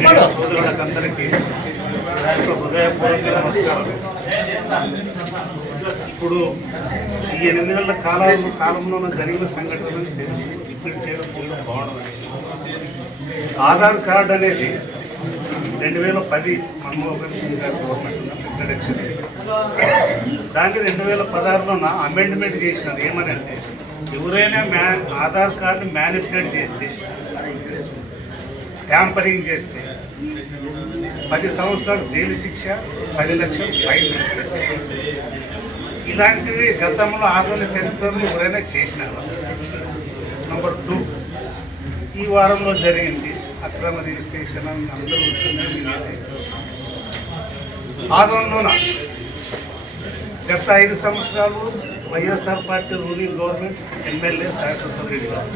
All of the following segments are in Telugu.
సోదరులకందరికీ హృదయపూర్వక నమస్కారం ఇప్పుడు ఈ ఎనిమిది నెలల కాలంలో కాలంలో జరిగిన సంఘటనలు తెలుసు. ఇప్పుడు చేయడం చేయడం బాగుండదు. ఆధార్ కార్డు అనేది రెండు వేల పది మన్మోహన్ సింగ్ గారు గవర్నమెంట్ ఇంట్రడక్షన్ దాన్ని రెండు వేల పదహారులోన అమెండ్మెంట్ చేసినారు. ఏమని అంటే ఎవరైనా మ్యా ఆధార్ కార్డు మ్యానిపులేట్ చేస్తే ట్యాంపరింగ్ చేస్తే పది సంవత్సరాలు జైలు శిక్ష పది లక్షలు ఫైన్. ఇలాంటివి గతంలో ఆందోళన చరిత్రలో ఎవరైనా చేసినారు? నంబర్ టూ ఈ వారంలో జరిగింది అక్రమ రిజిస్ట్రేషన్ అని అందరూ వచ్చిందని ఆందోళన గత ఐదు సంవత్సరాలు YSR party ruling government MLA Saiprasad Reddy గారు.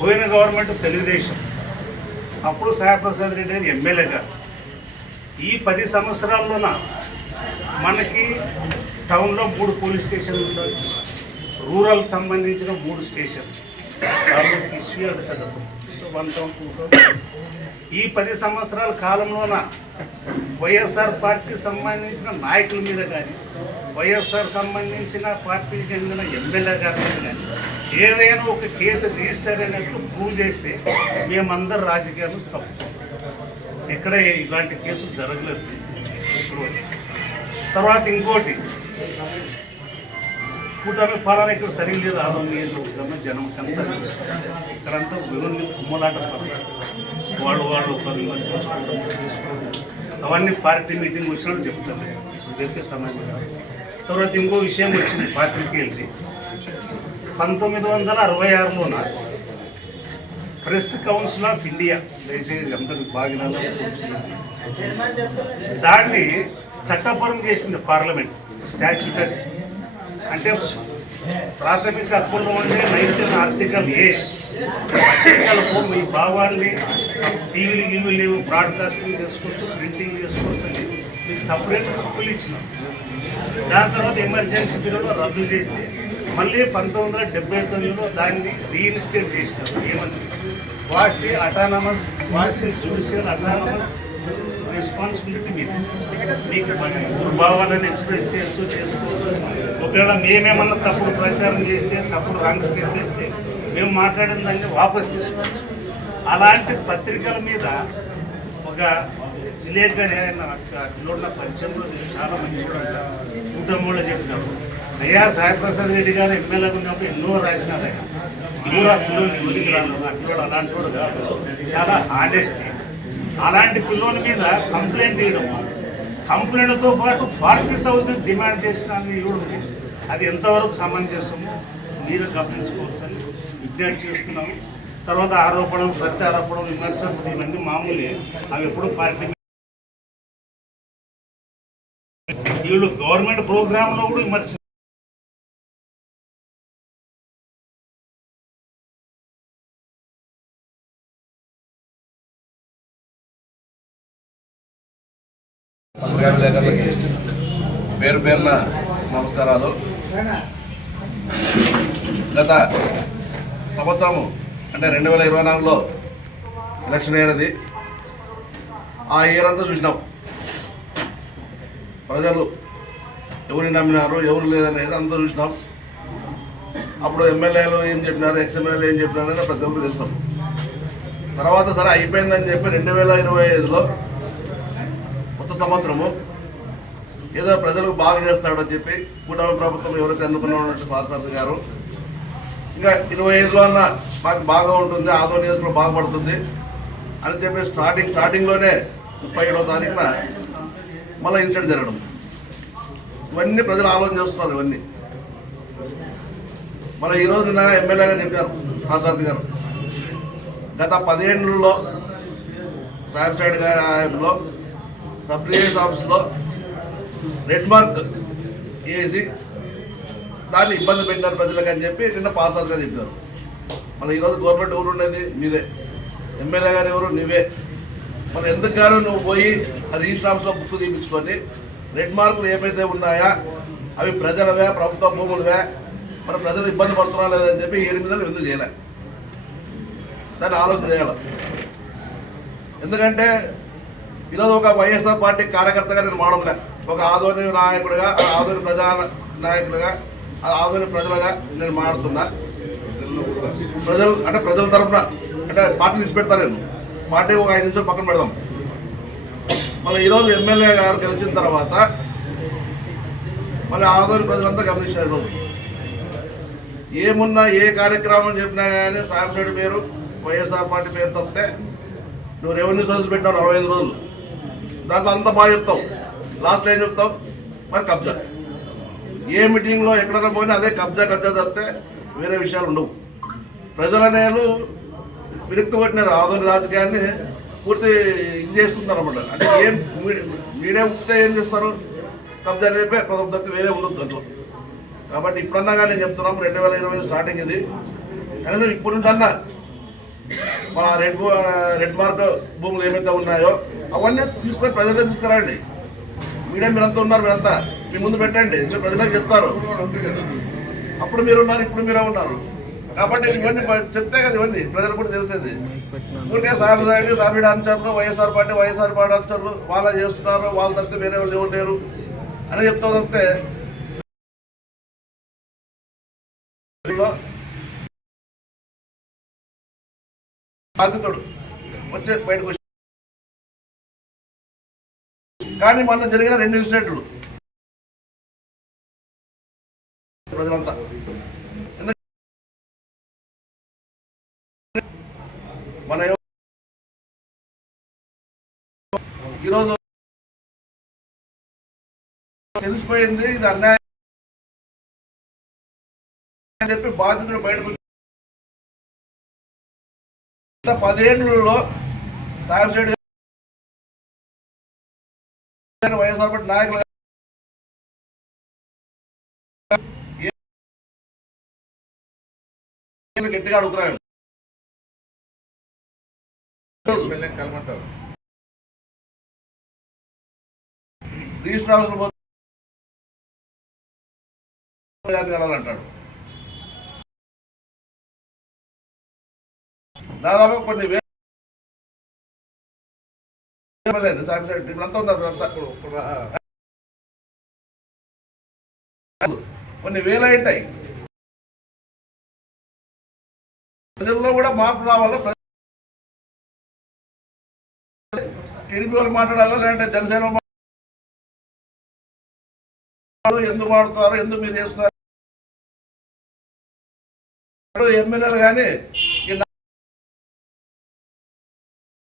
పోయిన గవర్నమెంట్ తెలుగుదేశం. అప్పుడు సాయప్రసాద్ రెడ్డి గారు ఎమ్మెల్యే గారు. ఈ పది సంవత్సరాల్లోన మనకి టౌన్లో మూడు పోలీస్ స్టేషన్లు ఉండాలి. రూరల్ సంబంధించిన మూడు స్టేషన్. ఇష్యూ అంటే వన్ టౌన్ టూ టౌన్ ఈ పది సంవత్సరాల కాలంలోన వైఎస్ఆర్ పార్టీకి సంబంధించిన నాయకుల మీద కానీ వైఎస్ఆర్ సంబంధించిన పార్టీకి చెందిన ఎమ్మెల్యే గారి కానీ ఏదైనా ఒక కేసు రిజిస్టర్ అయినట్లు ప్రూవ్ చేస్తే మేమందరు రాజకీయాలు తప్పు. ఇక్కడ ఇలాంటి కేసులు జరగలేదు. తర్వాత ఇంకోటి కూటమి పాలన ఇక్కడ సరిగ్లేదు లేదు ఆదం నియోజకవర్గంలో జనంకంతా తెలుసు ఇక్కడంతా విలువ కుమ్మలాట పడతారు. వాళ్ళు వాళ్ళు ఒక విమర్శించుకోవడం తీసుకోవడం అవన్నీ పార్టీ మీటింగ్ వచ్చినట్టు చెప్తాను. ఇప్పుడు చెప్పే సమయం తర్వాత ఇంకో విషయం వచ్చింది పార్టీకి వెళ్ళి. పంతొమ్మిది వందల అరవై ఆరులోన ప్రెస్ కౌన్సిల్ ఆఫ్ ఇండియా దయచేసి అందరికి బాగా దాన్ని చట్టపరం చేసింది పార్లమెంట్ స్టాచ్యూటరీ అంటే ప్రాథమిక హక్కుల్లో ఉండే నైన్టీన్ ఆర్టికల్ ఏ. పత్రికలకు మీ భావాన్ని టీవీలు గీవీలు లేవు బ్రాడ్కాస్టింగ్ చేసుకోవచ్చు ప్రింటింగ్ చేసుకోవచ్చు అని మీకు సపరేట్ హక్కులు ఇచ్చినాం. దాని తర్వాత ఎమర్జెన్సీ పీరియడ్లో రద్దు చేస్తే మళ్ళీ పంతొమ్మిది వందల డెబ్బై తొమ్మిదిలో దాన్ని రీఇన్స్టేట్ చేసినారు ఏమని? వాసి అటానమస్ వాసి జ్యుడిషియల్ అటానమస్ రెస్పాన్సిబిలిటీ మీద. మీకు మన దుర్భావాలను ఎక్స్ప్రెస్ చేయొచ్చు చేసుకోవచ్చు. ఒకవేళ మేమేమన్నా తప్పుడు ప్రచారం చేస్తే తప్పుడు రాంగ్ స్టెప్ చేస్తే మేము మాట్లాడిన దాన్ని వాపస్ తీసుకోవచ్చు. అలాంటి పత్రికల మీద ఒక విలేకరి ఆయన నోట్ల పరిచయంలో చాలా మంచిగా అంటారు కుటుంబంలో చెప్తారు. అయ్యా సాయిప్రసాద్ రెడ్డి గారు ఎమ్మెల్యేగా ఉన్నప్పుడు ఎన్నో రాసినారు ఆయన ఎవరు అప్పుడు జోలికి రాను ఆ అలాంటి వాడు కాదు. చాలా హానెస్టీ అలాంటి పిల్లోని మీద కంప్లైంట్ ఇవ్వడం కంప్లైంట్తో పాటు ఫార్టీ థౌజండ్ డిమాండ్ చేసిన ఇవ్వడం అది ఎంతవరకు సమంజసమో మీరు గమనించుకోవచ్చని విజ్ఞప్తి చేస్తున్నాము. తర్వాత ఆరోపణలు ప్రత్యారోపణలు విమర్శలు ఇవన్నీ మామూలే. అవి ఎప్పుడు పార్టీ వీళ్ళు గవర్నమెంట్ ప్రోగ్రాంలో కూడా విమర్శ పత్రికా పేరు పేరున నమస్కారాలు. గత సంవత్సరం అంటే రెండు వేల ఇరవై నాలుగులో ఎలక్షన్ అయినది ఆ ఇయర్ అంతా చూసినాం. ప్రజలు ఎవరిని నమ్మినారు ఎవరు లేదనేది అంతా చూసినాం. అప్పుడు ఎమ్మెల్యేలు ఏం చెప్పినారు ఎక్స్ ఎమ్మెల్యేలు ఏం చెప్పినారు అనేది ప్రతి ఒక్కరు తెలుసాం. తర్వాత సరే అయిపోయిందని చెప్పి రెండు వేల ఇరవై ఐదులో సంవత్సరము. ఏదో ప్రజలకు బాగా చేస్తాడని చెప్పి కూటమి ప్రభుత్వం ఎవరైతే ఎన్నుకున్నటువంటి పార్సారథి గారు. ఇంకా ఇరవై ఐదులో అన్న మాకు బాగా ఉంటుంది ఆదో నియోజకవర్గం బాగుపడుతుంది అని చెప్పి స్టార్టింగ్ స్టార్టింగ్లోనే ముప్పై ఏడవ తారీఖున మళ్ళీ ఇన్సిడెంట్ జరగడం. ఇవన్నీ ప్రజలు ఆలోచన చేస్తున్నారు ఇవన్నీ. మన ఈరోజు నిన్న ఎమ్మెల్యేగా చెప్పారు పార్సారథి గారు. గత పదిహేనులో సాహెబ్ సైడ్ గారి హయాంలో సబ్ రిజిస్టర్ ఆఫీస్లో రెడ్ మార్క్ వేసి దాన్ని ఇబ్బంది పెట్టినారు ప్రజలకు అని చెప్పి నిన్న పాసర్గా అవుతుందని చెప్పారు మన ఈరోజు గవర్నమెంట్ ఎవరు ఉండేది మీదే. ఎమ్మెల్యే గారు ఎవరు? నువ్వే. మన ఎందుకు గారు? నువ్వు పోయి ఆ రిజిస్టర్ ఆఫీస్లో బుక్ తీపించుకొని రెడ్ మార్కులు ఏమైతే ఉన్నాయా అవి ప్రజలవే ప్రభుత్వ భూములవే. మన ప్రజలు ఇబ్బంది పడుతున్నా లేదని చెప్పి ఎనిమిది ఎందుకు చేయలే? దాన్ని ఆలోచన చేయాలి. ఎందుకంటే ఈరోజు ఒక వైఎస్ఆర్ పార్టీ కార్యకర్తగా నేను మాడలే ఒక ఆదోని నాయకుడిగా ఆదోని ప్రజా నాయకులుగా ఆదోని ప్రజలుగా నేను మాడుతున్నా ప్రజలు అంటే ప్రజల తరఫున అంటే పార్టీ విడిచిపెడతా నేను. పార్టీ ఒక ఐదు నిమిషాలు పక్కన పెడదాం. మళ్ళీ ఈరోజు ఎమ్మెల్యే గారు గెలిచిన తర్వాత మళ్ళీ ఆదోని ప్రజలంతా గమనించారు ఈరోజు. ఏమున్నా ఏ కార్యక్రమం చెప్పినా కానీ సాంసైడ్ పేరు వైఎస్ఆర్ పార్టీ పేరు తప్పితే నువ్వు రెవెన్యూ సర్వీస్ పెట్టినావు నలభై ఐదు రోజులు. దాంట్లో అంతా బాగా చెప్తావు లాస్ట్ ఏం చెప్తావు మరి కబ్జా. ఏ మీటింగ్లో ఎక్కడైనా పోయినా అదే కబ్జా కబ్జా తప్పితే వేరే విషయాలు ఉండవు. ప్రజలనేలు విరక్తి కొట్టినారు. ఆధునిక రాజకీయాన్ని పూర్తి ఇది చేసుకుంటారు అన్నమాట అంటే ఏం మీడియా ఉంటే ఏం చేస్తారు? కబ్జా రేపే ప్రథమ తప్పితే వేరే ఉండదు దాంట్లో. కాబట్టి ఇప్పుడన్నా కానీ నేను చెప్తున్నాం రెండు వేల ఇరవై స్టార్టింగ్ ఇది. కనీసం ఇప్పుడు నుంచన్నా. మన రెడ్ రెడ్ మార్క్ భూములు ఏమైతే ఉన్నాయో అవన్నీ తీసుకొని ప్రజలే తీసుకురండి. మీడియా మీరంతా ఉన్నారు మీరంతా. మీ ముందు పెట్టండి. మీరు ప్రజలకు చెప్తారు. అప్పుడు మీరు ఉన్నారు ఇప్పుడు మీరే ఉన్నారు. కాబట్టి ఇవన్నీ చెప్తే కదా ఇవన్నీ. ప్రజలు కూడా తెలిసేది. ఊరికే సామి సాయి సామిడి అనుచరులు వైఎస్ఆర్ పార్టీ వైఎస్ఆర్ పార్టీ అనుచరులు వాళ్ళ చేస్తున్నారు వాళ్ళ తప్పితే వేరే వాళ్ళు ఎవరు లేరు. అని చెప్తా తప్పితే బాధితుడు. వచ్చే బయటకు కానీ మొన్న జరిగిన రెండు ఇన్సిడెంట్లు. ప్రజలంతా. మన ఈరోజు తెలిసిపోయింది ఇది అన్యాయం అని చెప్పి బాధితుడు బయటకు వచ్చి పదేళ్ళలో సాహెబ్ సైడ్ వైఎస్ఆర్ పార్టీ నాయకులు. గట్టిగా అడుగుతున్నాడు రిజిస్టర్ ఆఫీసులు గారిని దాదాపు కొన్ని వేల సాక్షి ఇప్పుడంతా ఉన్నారు ఇప్పుడంతా. కొన్ని వేల ఉంటాయి ప్రజల్లో కూడా మార్పు రావాలా టీడీపీ వాళ్ళు మాట్లాడాలా లేదంటే జనసేన ఎందుకు మాడుతున్నారు ఎందుకు మీరు చేస్తున్నారు ఎమ్మెల్యేలు కానీ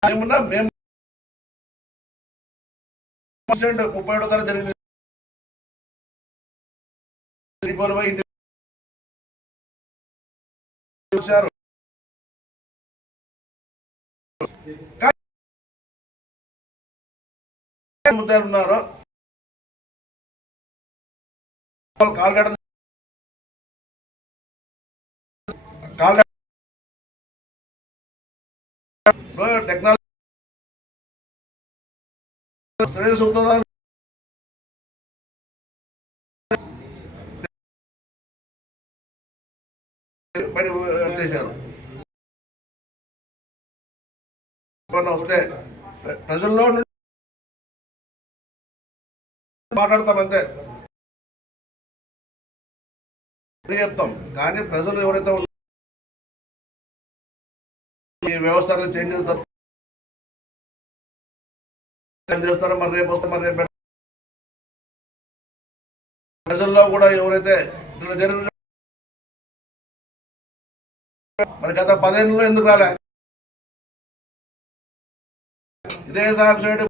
ఏమన్నా మేము పర్సెంట్ ముప్పై ఏడో తారీఖు జరిగింది. ఇంటి చూశారు. ఉన్నారు? కాల్గడ కాల్గడ టెక్నాలజీ సరైన సూత్రం బయట వస్తే ప్రజల్లో మాట్లాడతాం అంతే చెప్తాం కానీ ప్రజలు ఎవరైతే ఉన్నారో ఈ వ్యవస్థ అనేది చేంజ్ చేస్తారో మరి రేపు వస్తే మరి రేపు ప్రజల్లో కూడా ఎవరైతే జరిగిన మరి గత పదేళ్ళలో ఎందుకు రాలే? ఇదే సాహెబ్ సైడ్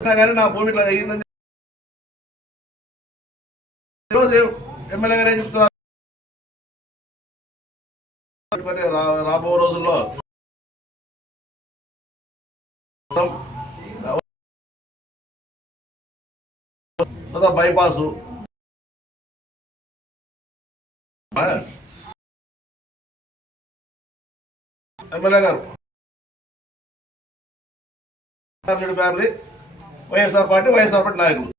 కానీ నా భూమి ఇట్లా అయ్యిందని ఈరోజు ఎమ్మెల్యే గారు ఏం చెప్తున్నారు? రాబో రోజుల్లో మొత్తం బైపాసు ఆ? ఎమ్మెల్యే గారు. Family YSR party YSR party నాయకులు.